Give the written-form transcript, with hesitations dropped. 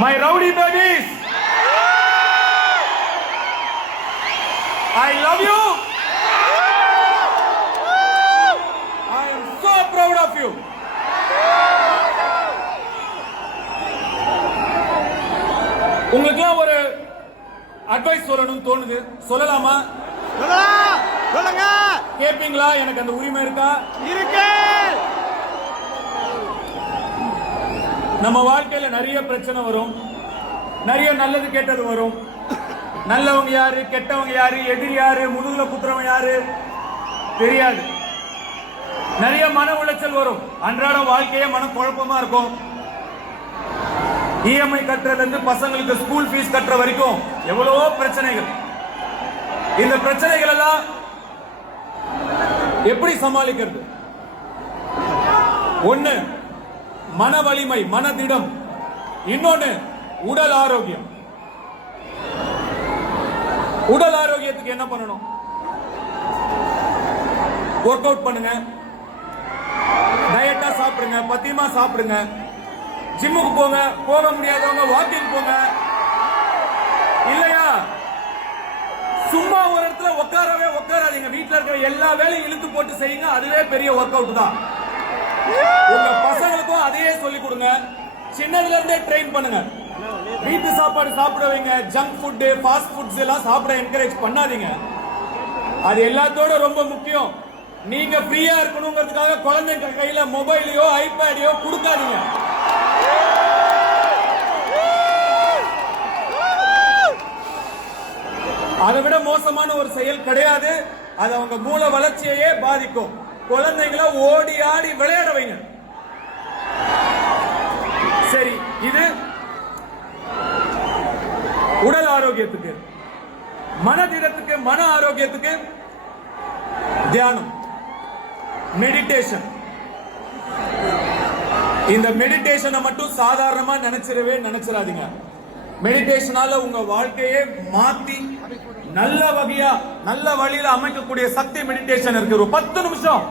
My rowdy babies, I love you. I am so proud of you. உங்களுக்கு ஒரு advice சொல்லணும்னு தோணுது, சொல்லலாமா? சொல்லுங்க. கேப்பீங்களா? எனக்கு அந்த உரிமை இருக்கா? இருக்கு. நம்ம வாழ்க்கையில நிறைய பிரச்சனை வரும், நிறைய நல்லது கெட்டது வரும். நல்லவங்க யாரு, கெட்டவங்க யாரு, எதிரி யாரு, முதுகுல குத்துறவங்க யாரு தெரியாது. நிறைய மன உளைச்சல் வரும். அன்றாட வாழ்க்கையே மன குழப்பமா இருக்கும். இஎம்ஐ கட்டுறதுல இருந்து பசங்களுக்கு ஸ்கூல் ஃபீஸ் கட்டுற வரைக்கும் எவ்வளவோ பிரச்சனைகள். இந்த பிரச்சனைகள் எல்லாம் எப்படி சமாளிக்கிறது? ஒண்ணு மன வலிமை, மனதிடம். இன்னொன்னு உடல் ஆரோக்கியம். உடல் ஆரோக்கியத்துக்கு என்ன பண்ணணும்? ஒர்க் அவுட் பண்ணுங்க, டயட்டா சாப்பிடுங்க, பத்தியமா சாப்பிடுங்க, ஜிம்முக்கு போங்க, போக முடியாதவங்க வாக்கிங் போங்க. இல்லையா சும்மா ஒரு இடத்துல உட்காரவே உட்காராதீங்க. வீட்டுல இருக்கிற எல்லா வேலையும் இழுத்து போட்டு செய்யுங்க, அதுவே பெரிய ஒர்க் அவுட் தான். உங்க பசங்களுக்கும் அதையே சொல்லி கொடுங்க. சின்னதுல இருந்தே ட்ரெயின் பண்ணுங்க. வீட்டு சாப்பாடு சாப்பிட வைங்க. ஜங்க் ஃபுட், ஃபாஸ்ட் ஃபுட்ஸ் எல்லாம் சாப்பிட என்கரேஜ் பண்ணாதீங்க. அது எல்லாத்தோட ரொம்ப முக்கியம். நீங்க ஃப்ரீயா இருக்கணுங்கிறதுக்காக குழந்தைங்க கையில மொபைலையோ ஐபேடையோ கொடுக்காதீங்க. அதை விட மோசமான ஒரு செயல் கிடையாது. அது அவங்க மூல வளர்ச்சியையே பாதிக்கும். குழந்தைகளை ஓடி ஆடி விளையாட வைங்க. சரி, இது உடல் ஆரோக்கியத்துக்கு. மனதிடத்துக்கு, மன ஆரோக்கியத்துக்கு தியானம், மெடிடேஷன். இந்த மெடிடேஷனை மட்டும் சாதாரணமா நினைச்சிடாதீங்க. மெடிடேஷனால உங்க வாழ்க்கையே மாத்தி நல்ல வகையா நல்ல வழியில அமைக்கக்கூடிய சக்தி மெடிடேஷன் இருக்கு. ஒரு 10 நிமிஷம்